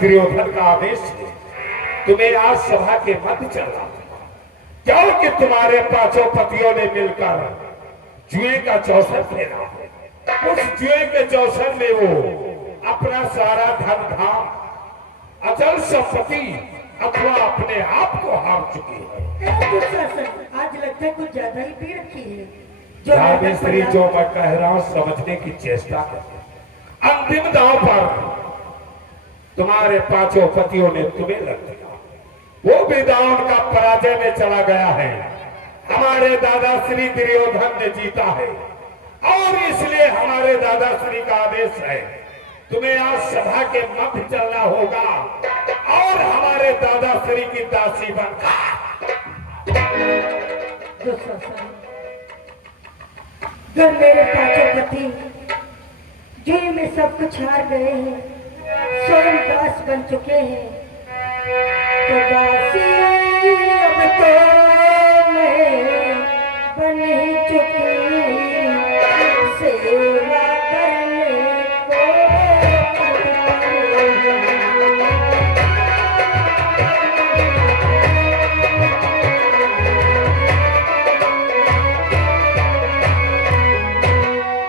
दुर्योधन का आदेश है, तुम्हें आज सभा के मध्य चलना होगा। क्योंकि तुम्हारे पांचों पतियों ने मिलकर जुए का चौसर फेरा है। उस जुए के चौसर में वो अपना सारा धन धाम, अचल संपत्ति अथवा अपने आप को हार चुकी है। आज लगता है कुछ ज्यादा ही पी रखी है। रामेश्वरी, जो मैं कह रहा हूं समझने की चेष्टा कर। अंतिम दांव पर तुम्हारे पांचों पतियों ने तुम्हें लग दिया, वो भी दांव का पराजय में चला गया है। हमारे दादा श्री दुर्योधन ने जीता है और इसलिए हमारे दादा श्री का आदेश है, तुम्हें आज सभा के मध्य चलना होगा और हमारे दादा श्री की दासी बनकर। जब मेरे पांचों पति जुए में सब कुछ हार गए हैं, स्वयं दास बन चुके हैं, तो दासी अब तो मैं बन ही चुकी, सेवा करने को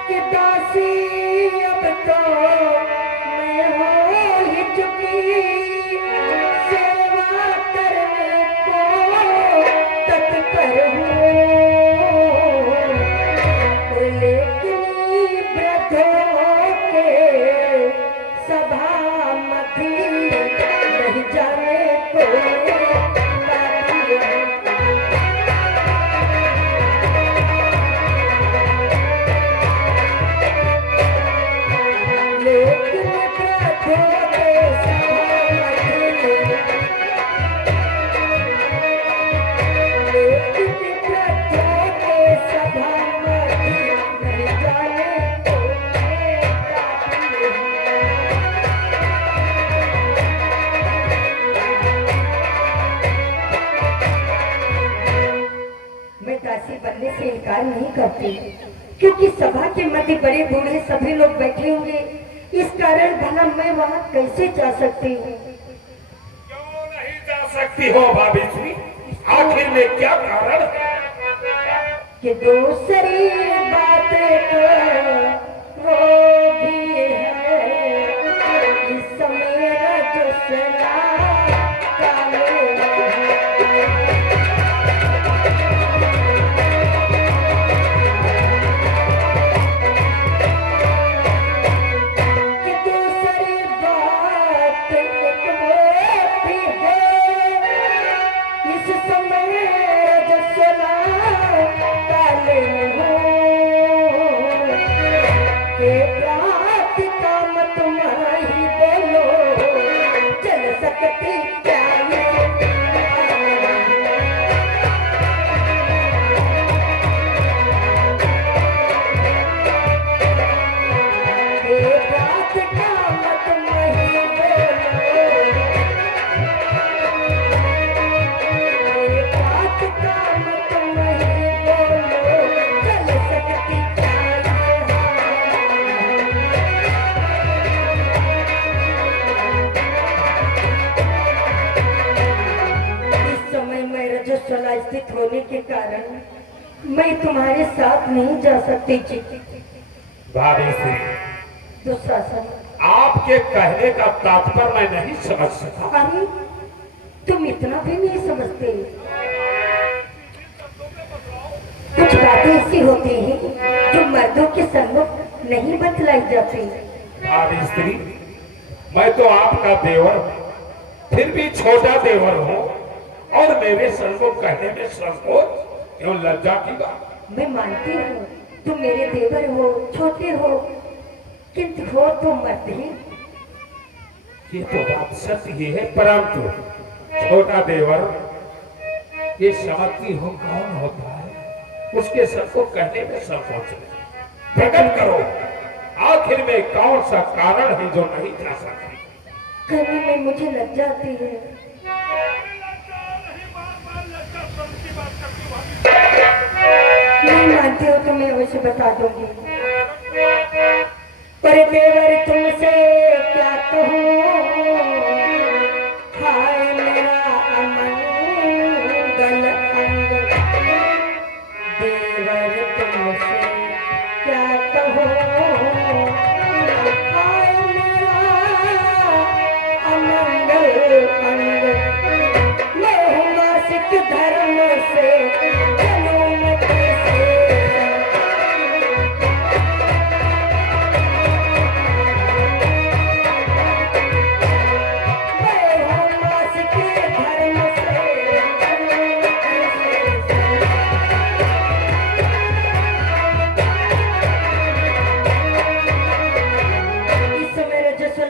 कि दासी अब तो मैं हो ही चुकी, सेवा करने को तत्पर हूँ। लेकिन वृद्धों के सभा मध्य नहीं जाने को बाकी है। लेकिन वृद्धों के सभा मध्य, लेकिन वृद्धों के सभा मध्य नहीं जाने को बाकी है। मैं दासी बनने से इनकार नहीं करती, क्योंकि सभा के मध्य बड़े बूढ़े सभी लोग बैठे होंगे, इस कारण भला मैं वहां कैसे जा सकती हूँ? क्यों नहीं जा सकती हो भाभी जी? आखिर में क्या कारण है? कि दूसरी बातें तो वो भी है, इस समय रजस्वला काले हैं। कि दूसरी बात एक वो भी है, इस समय रजस्वला काले हो। के प्रात काम तुम्हारी बोलो, चल सकती क्या ये? के प्रात काम तुम्हारी बोलो, के प्रात काम तुम्हारी बोलो, चल सकती क्या ये? इस समय मैं रजस्वला स्थित होने के कारण मैं तुम्हारे साथ नहीं जा सकती जी। भाभी जी, दुशासन, आपके कहने का तात्पर्य मैं नहीं समझ सका। अरे तुम इतना भी नहीं समझते। कुछ बातें ऐसी होती हैं जो मर्दों के सम्मुख नहीं बतलाई जाती। भाभी स्त्री, मैं तो आपका देवर हूं, फिर भी छोटा देवर हूँ और मेरे सम्मुख कहने में संकोच एवं लज्जा की बात। मैं मानती हूँ तुम मेरे देवर हो, छोटे हो, किंतु हो तो मर्द ही। ये तो बात सत्य ही है, परंतु छोटा देवर ये समझती हो कौन होता है, उसके सबको कहने में संकोच प्रकट करो। आखिर में कौन सा कारण है जो नहीं जा सकती? कहने में मुझे लज्जा आती है। नहीं मानते हो तो मैं अवश्य बता दूंगी। पर देवर तुमसे क्या कहूँ,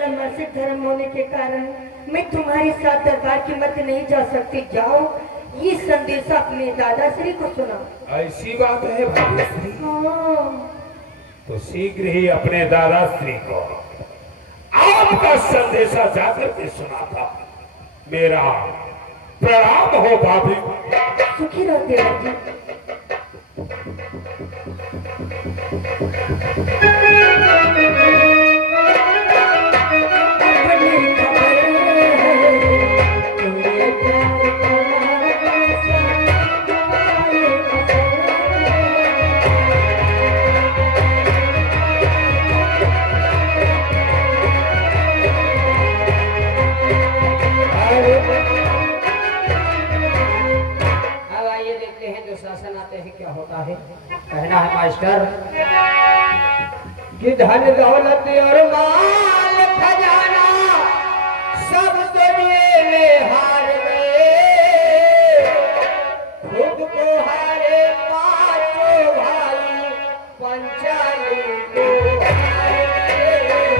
मेरा मासिक धर्म होने के कारण मैं तुम्हारे साथ दरबार की मत नहीं जा सकती। जाओ ये संदेशा अपने दादाश्री को सुना। ऐसी बात है भाग्यश्री, हाँ, तो शीघ्र ही अपने दादाश्री को आपका संदेशा जाकर के सुना था। मेरा प्रणाम हो भाभी। सुखी रहो देवर जी। अपनी खबर तेरे प्यार अब आइए देखते हैं जो शासन आते हैं क्या होता है। कहना है मास्टर कि धन दौलत और माल खजाना सब दुनिया में हार गए, खुद को हारे पांचों भाई पंचाली को हार गए।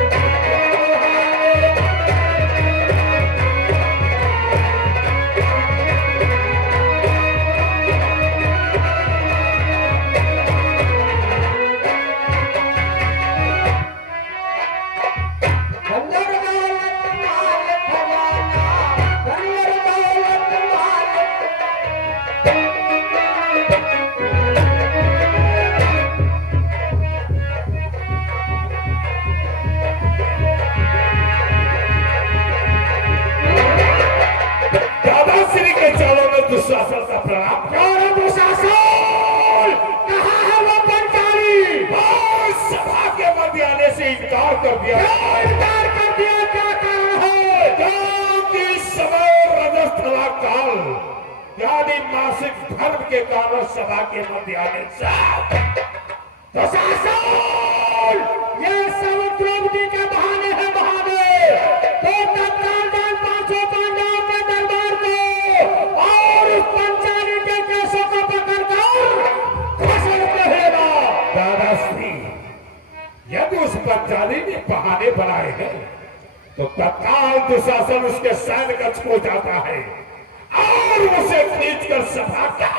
धनर दौलत माल खजाना, धनर दौलत माल दादाश्री के चरणों में दुशासन का प्रणाम। क्या है दुशासन? कहाँ है वो पंचाली? बस सभा के मध्य आने से इनकार कर दिया। क्या इनकार कर दिया? क्या कारण है? क्योंकि समय रजस्थला काल यानी मासिक धर्म के कारण सभा के मध्य आने से दुशासन ये सब द्रौपदी के बहाने है। बहाने तो तत्काल जान पांचों पांडवों के दरबार को और उस पंचाली के केसों को पकड़कर घसीटते रहेगा। दादाश्री, यदि उस पंचाली ने बहाने बनाए हैं तो तत्काल दुशासन उसके सैन्य कक्ष को जाता है और उसे खींचकर सभा का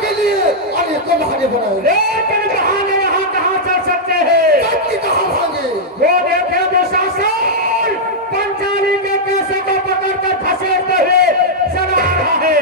के लिए अनेकों बहाने बनाए, लेकिन बहाने यहाँ कहाँ चल सकते हैं? कहाँ भागे? वो देखे दुशासन पंचाली के केसों को पकड़कर खसेड़ते हुए चला आ रहा है।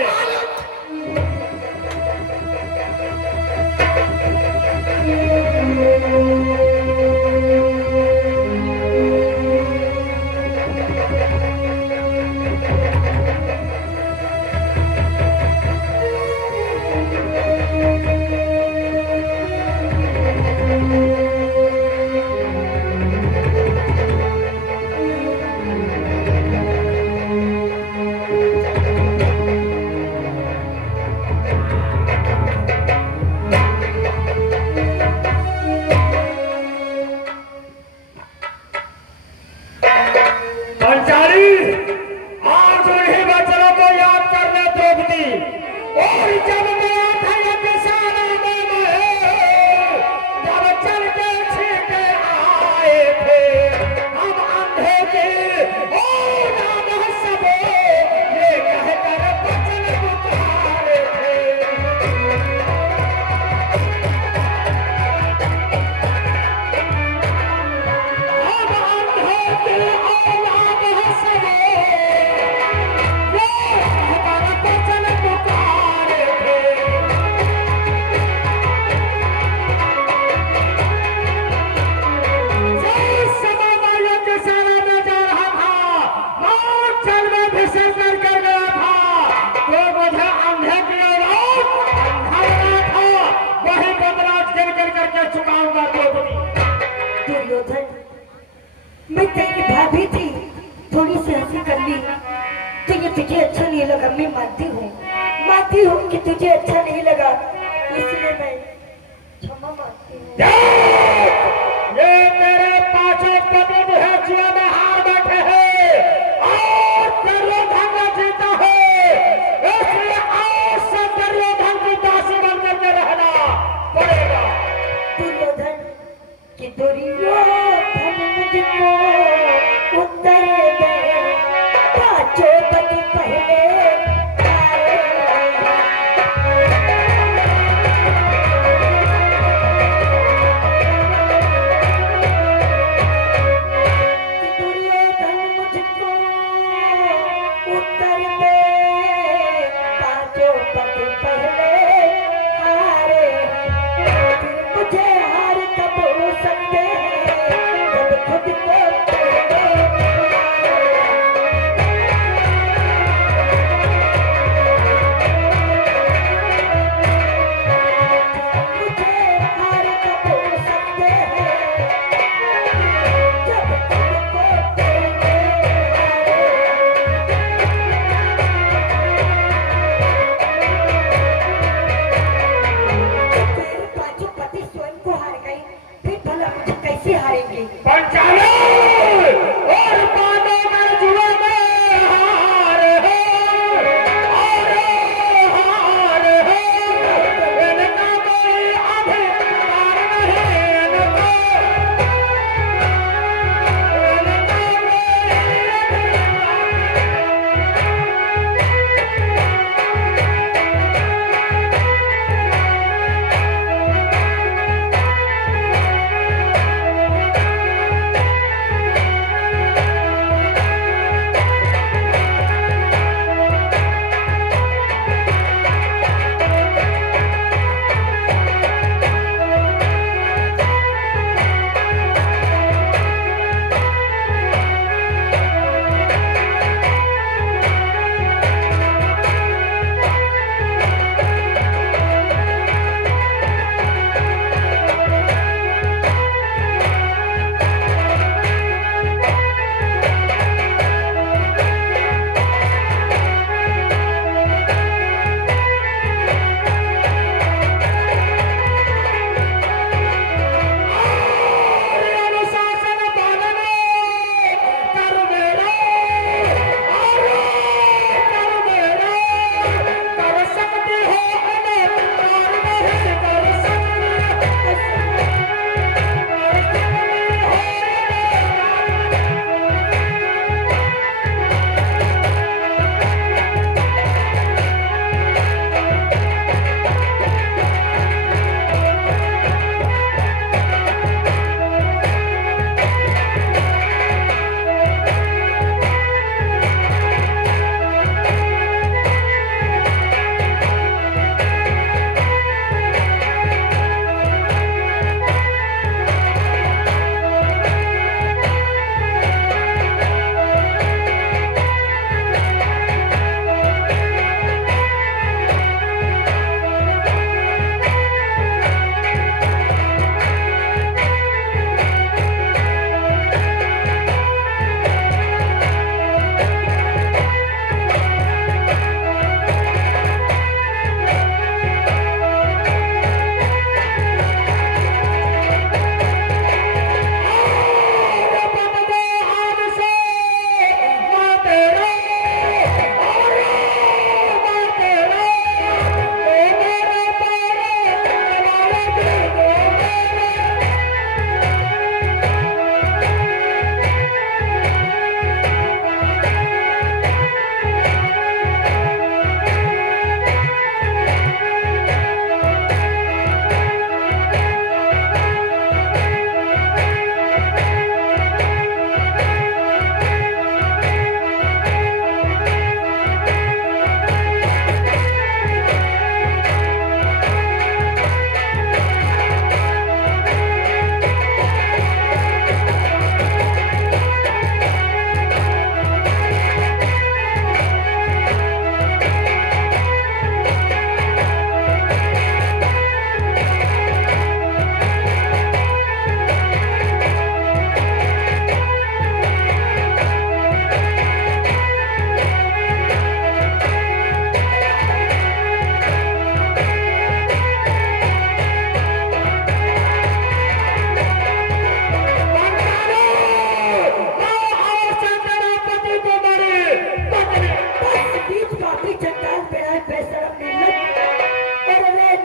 मैं तेरी भाभी थी, थोड़ी सी हंसी कर ली तो ये तुझे अच्छा नहीं लगा। मैं मानती हूँ कि तुझे अच्छा नहीं लगा, इसलिए मैं क्षमा मांगती हूँ। ये मेरे पांचों पति जो है जुआ में हार बैठे हैं और तेरे धन जीता है, इसलिए आज से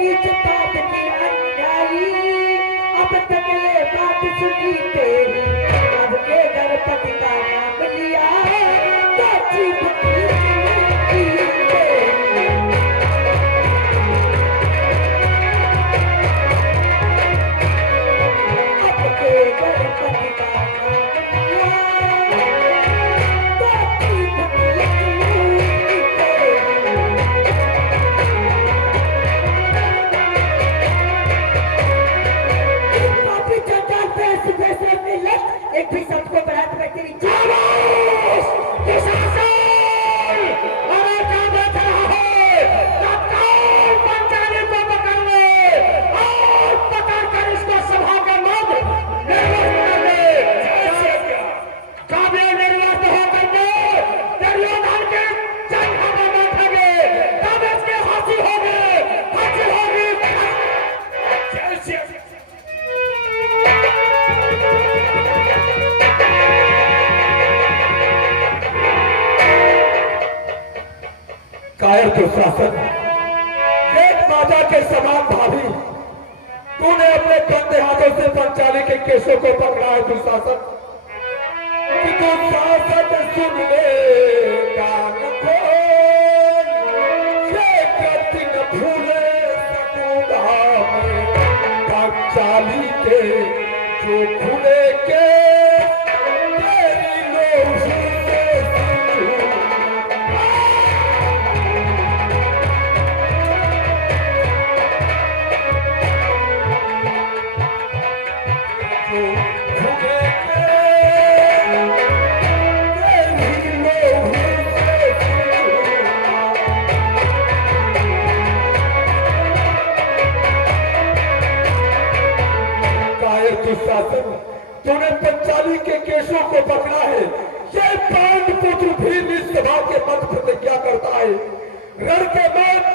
नीच तात की अन्यायी, अब तक ये बात सुनी तेरी, अब के गणपति का नाम लिया तो जीभ की तेरी। अब के गणपति का नाम लिया तो जीभ की तेरी। पापी चंडाल पैसे पैसे अपने लट एक भी शब्द को बरात में तेरी जान। कायर दुशासन, एक माता के समान भाभी, तूने अपने गंदे हाथों से पंचाली के केसों को पकड़ा है दुशासन। कि दुशासन सुन ले कान खोल, ये गति न भूले सकूंगा मैं पंचाली के जो खुले के तेरी लोही से सिंधु। दुशासन, तूने पंचाली के केशों को पकड़ा है। ये पांडपुत्र भी निस्सभा के मत प्रतिज्ञा करता है। रण के मत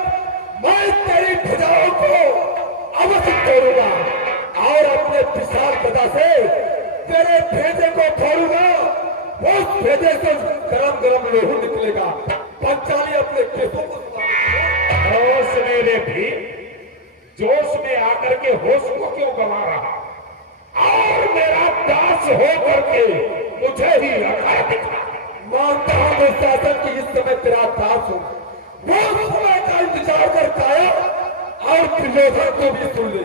मैं तेरी भुजाओं को अवश्य तोड़ूंगा और अपने विशाल गदा से तेरे भेजे को फोड़ूंगा। उस भेजे से गरम गरम लोहू निकलेगा। पंचाली अपने केशों को होश मेरे भी जोश में आकर के होश को क्यों गवा रहा और मेरा दास हो करके मुझे ही रखा दिखा। मानता हूं दुशासन की इस समय तेरा दास हूं। वो समय का इंतजार करता है और दुर्योधन को भी सुन ले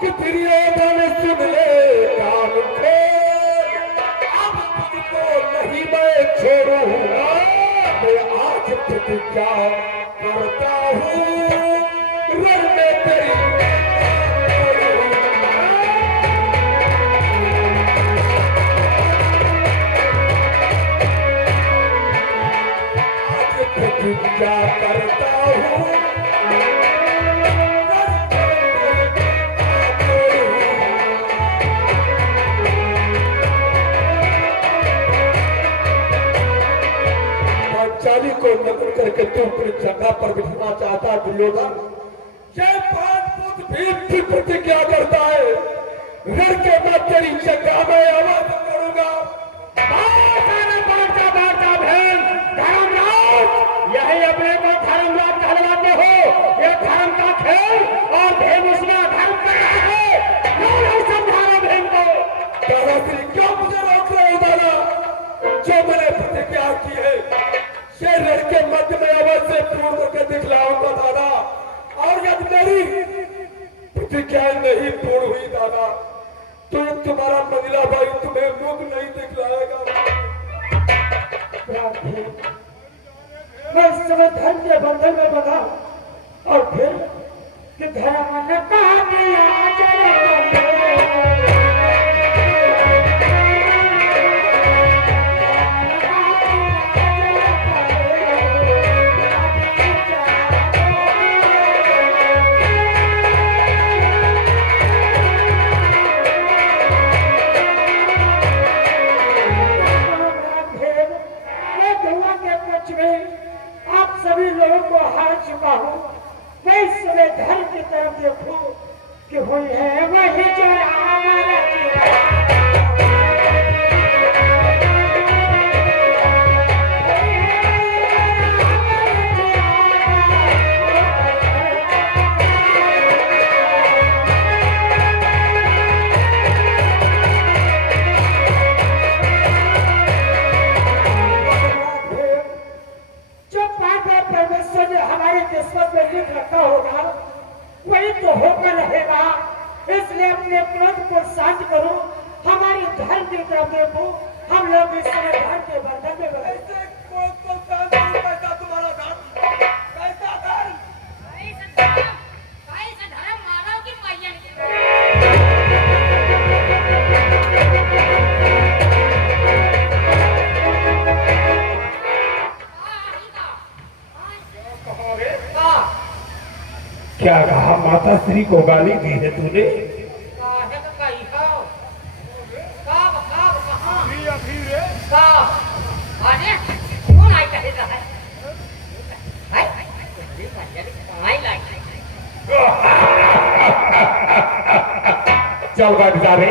कि दुर्योधन सुन ले कान खोल, अब तुझको नहीं मैं छोड़ूंगा। मैं आज प्रतिज्ञा करता हूं रण में तेरी क्या करता हूँ। पंचाली को नकल करके तू अपनी जगह पर बिठाना चाहता दुर्योधन। ये पांच भी प्रतिज्ञा करता है रण के बाद तेरी जगह में आवाज करूंगा। यही अपने को धर्मराज कहलाते हो। ये धर्म का खेल और भेद उसमें धर्म कर रहा है। क्यों नहीं समझाना भेद को? दादाश्री क्यों मुझे रोक रहे हो दादा? जो मैंने प्रतिज्ञा की है ये रण के मध्य में अवश्य पूर्ण करके दिखलाऊंगा दादा। और यदि मेरी प्रतिज्ञा नहीं पूर्ण हुई दादा तो तुम्हारा मंदिरा भाई तुम्हें मुख नहीं दिखलाएगा। मैं इस समय धर्म के बंधन में बंधा और फिर कि धर्म न काटिया आप सभी लोगों को हार चुका हूँ। मैं इस समय धर्म की तरफ देखूं कि हुई है वही जो जैसे करता होगा वही तो होकर रहेगा। इसलिए अपने क्रोध को शांत करो, हमारी धर्म की तरफ देखो। हम लोग इस समय धर्म के बंधन में बंधे। ऐसे क्रोध को शांत करो, कैसा तुम्हारा धर्म, कैसा धर्म? मानव की मैया क्या कहा? माता श्री को गाली दी है तूने? अभी रे चल बैठ जा रे।